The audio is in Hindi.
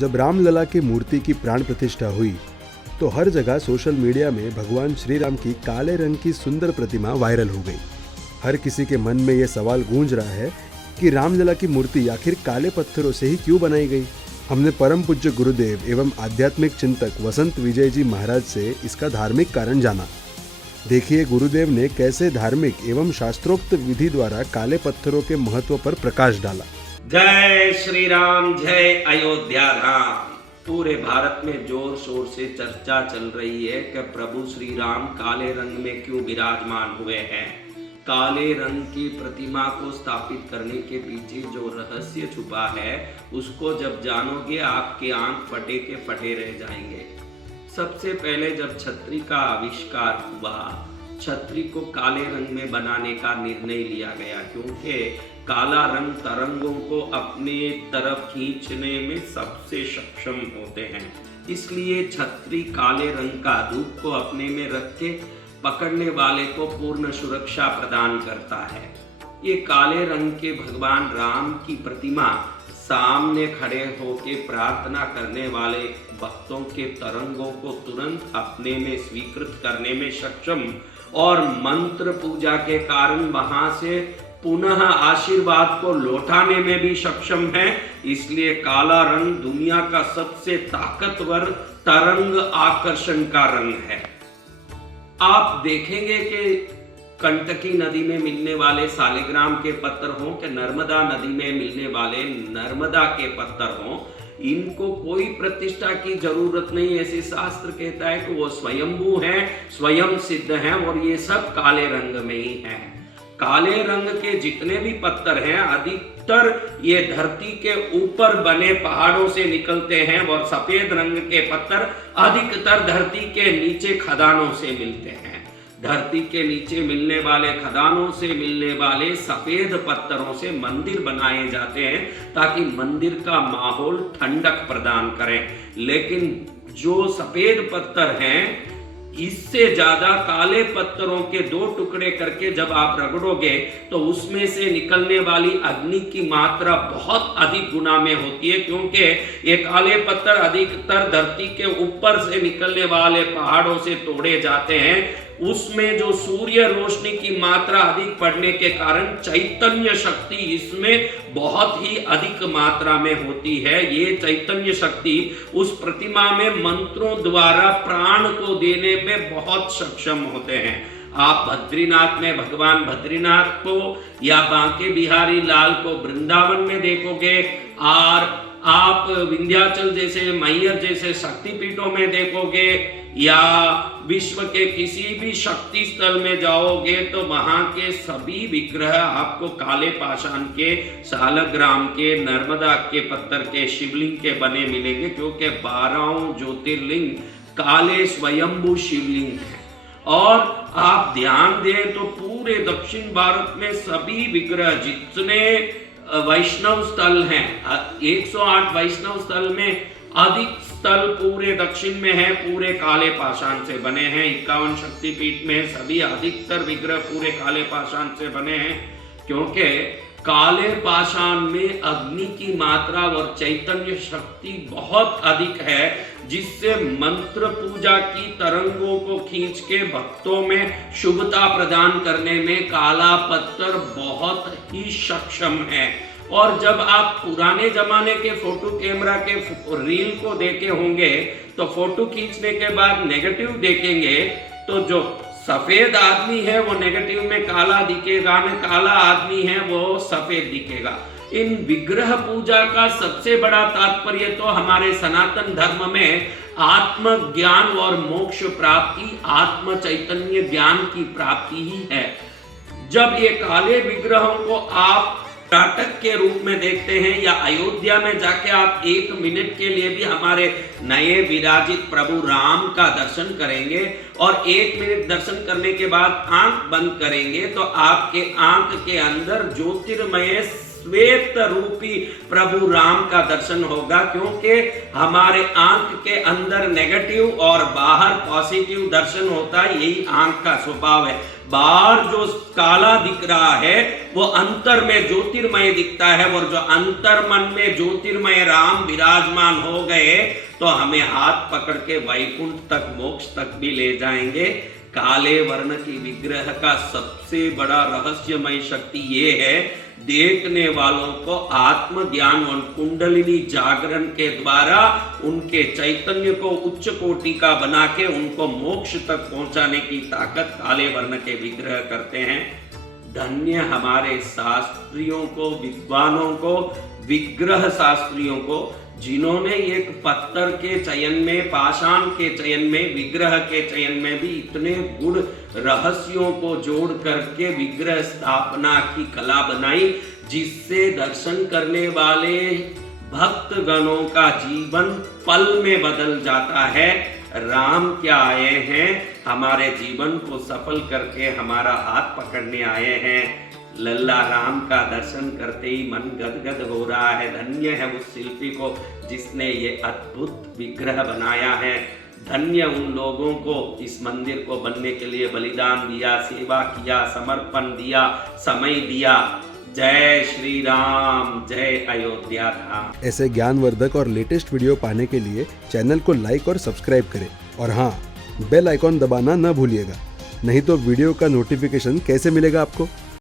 जब रामलला की मूर्ति की प्राण प्रतिष्ठा हुई तो हर जगह सोशल मीडिया में भगवान श्री राम की काले रंग की सुंदर प्रतिमा वायरल हो गई। हर किसी के मन में यह सवाल गूंज रहा है कि रामलला की मूर्ति आखिर काले पत्थरों से ही क्यों बनाई गई। हमने परम पूज्य गुरुदेव एवं आध्यात्मिक चिंतक वसंत विजय जी महाराज से इसका धार्मिक कारण जाना। देखिए गुरुदेव ने कैसे धार्मिक एवं शास्त्रोक्त विधि द्वारा काले पत्थरों के महत्व पर प्रकाश डाला। जय श्री राम, जय अयोध्या धाम। पूरे भारत में जोर शोर से चर्चा चल रही है कि प्रभु श्री राम काले रंग में क्यों विराजमान हुए हैं। काले रंग की प्रतिमा को स्थापित करने के पीछे जो रहस्य छुपा है उसको जब जानोगे आपके आंख फटे के फटे रह जाएंगे। सबसे पहले जब छतरी का आविष्कार हुआ, छतरी को काले रंग में बनाने का निर्णय लिया गया क्योंकि काला रंग तरंगों को अपने तरफ खींचने में सबसे सक्षम होते हैं। इसलिए छतरी काले रंग का धूप को अपने में रख के पकड़ने वाले को पूर्ण सुरक्षा प्रदान करता है। ये काले रंग के भगवान राम की प्रतिमा सामने खड़े होके प्रार्थना करने वाले भक्तों के तरंगों को तुरंत अपने में स्वीकृत करने में सक्षम और मंत्र पूजा के कारण वहां से पुनः आशीर्वाद को लौटाने में भी सक्षम है। इसलिए काला रंग दुनिया का सबसे ताकतवर तरंग आकर्षण का रंग है। आप देखेंगे कि कंटकी नदी में मिलने वाले सालिग्राम के पत्थर हों कि नर्मदा नदी में मिलने वाले नर्मदा के पत्थर हों, इनको कोई प्रतिष्ठा की जरूरत नहीं। ऐसे शास्त्र कहता है कि वो स्वयंभू हैं, स्वयं सिद्ध हैं और ये सब काले रंग में ही हैं। काले रंग के जितने भी पत्थर हैं अधिकतर ये धरती के ऊपर बने पहाड़ों से निकलते हैं और सफेद रंग के पत्थर अधिकतर धरती के नीचे खदानों से मिलते हैं। धरती के नीचे मिलने वाले खदानों से मिलने वाले सफेद पत्थरों से मंदिर बनाए जाते हैं ताकि मंदिर का माहौल ठंडक प्रदान करें। लेकिन जो सफेद पत्थर हैं इससे ज्यादा काले पत्थरों के दो टुकड़े करके जब आप रगड़ोगे तो उसमें से निकलने वाली अग्नि की मात्रा बहुत अधिक गुना में होती है क्योंकि ये काले पत्थर अधिकतर धरती के ऊपर से निकलने वाले पहाड़ों से तोड़े जाते हैं। उसमें जो सूर्य रोशनी की मात्रा अधिक पड़ने के कारण चैतन्य शक्ति इसमें बहुत ही अधिक मात्रा में होती है। ये चैतन्य शक्ति उस प्रतिमा में मंत्रों द्वारा प्राण को देने में बहुत सक्षम होते हैं। आप बद्रीनाथ में भगवान बद्रीनाथ को या बांके बिहारी लाल को वृंदावन में देखोगे और आप विंध्याचल जैसे मैहर जैसे शक्तिपीठों में देखोगे या विश्व के किसी भी शक्ति स्थल में जाओगे तो वहां के सभी विग्रह आपको काले पाषाण के, सालग्राम के, नर्मदा के पत्थर के, शिवलिंग के बने मिलेंगे क्योंकि 12 ज्योतिर्लिंग काले स्वयंभू शिवलिंग है। और आप ध्यान दें तो पूरे दक्षिण भारत में सभी विग्रह जितने वैष्णव स्थल हैं 108 वैष्णव स्थल में अधिक स्थल पूरे दक्षिण में है पूरे काले पाषाण से बने हैं। 51 शक्तिपीठ में सभी अधिकतर विग्रह पूरे काले पाषाण से बने हैं क्योंकि काले पाषाण में अग्नि की मात्रा और चैतन्य शक्ति बहुत अधिक है जिससे मंत्र पूजा की तरंगों को खींच के भक्तों में शुभता प्रदान करने में काला पत्थर बहुत ही सक्षम है। और जब आप पुराने जमाने के फोटो कैमरा के रील को देखे होंगे तो फोटो खींचने के बाद नेगेटिव देखेंगे तो जो सफेद आदमी है वो नेगेटिव में काला दिखेगा, में काला आदमी है वो सफेद दिखेगा। इन विग्रह पूजा का सबसे बड़ा तात्पर्य तो हमारे सनातन धर्म में आत्म ज्ञान और मोक्ष प्राप्ति, आत्म चैतन्य ज्ञान की प्राप्ति ही है। जब ये काले विग्रहों को आप नाटक के रूप में देखते हैं या अयोध्या में जाके आप 1 मिनट के लिए भी हमारे नए विराजित प्रभु राम का दर्शन करेंगे और 1 मिनट दर्शन करने के बाद आंख बंद करेंगे तो आपके आंख के अंदर ज्योतिर्मय श्वेत रूपी प्रभु राम का दर्शन होगा क्योंकि हमारे आंख के अंदर नेगेटिव और बाहर पॉजिटिव दर्शन होता है। यही आंख का स्वभाव है। बाहर जो काला दिख रहा है वो अंतर में ज्योतिर्मय दिखता है, और जो अंतर मन में ज्योतिर्मय राम विराजमान हो गए तो हमें हाथ पकड़ के वैकुंठ तक, मोक्ष तक भी ले जाएंगे। काले वर्ण की विग्रह का सबसे बड़ा रहस्यमय शक्ति ये है, देखने वालों को आत्म ज्ञान और कुंडलिनी जागरण के द्वारा उनके चैतन्य को उच्च कोटि का बना के उनको मोक्ष तक पहुंचाने की ताकत काले वर्ण के विग्रह करते हैं। धन्य हमारे शास्त्रियों को, विद्वानों को, विग्रह शास्त्रियों को, जिन्होंने एक पत्थर के चयन में, पाषाण के चयन में, विग्रह के चयन में भी इतने गुण रहस्यों को जोड़ करके विग्रह स्थापना की कला बनाई, जिससे दर्शन करने वाले भक्त गणों का जीवन पल में बदल जाता है। राम क्या आए हैं, हमारे जीवन को सफल करके हमारा हाथ पकड़ने आए हैं। लल्ला राम का दर्शन करते ही मन गदगद हो रहा है। धन्य है उस शिल्पी को जिसने ये अद्भुत विग्रह बनाया है। धन्य उन लोगों को इस मंदिर को बनने के लिए बलिदान दिया, सेवा किया, समर्पण दिया, समय दिया। जय श्री राम, जय अयोध्या धाम। ऐसे ज्ञानवर्धक और लेटेस्ट वीडियो पाने के लिए चैनल को लाइक और सब्सक्राइब करें, और हाँ, बेल आइकॉन दबाना न भूलिएगा, नहीं तो वीडियो का नोटिफिकेशन कैसे मिलेगा आपको।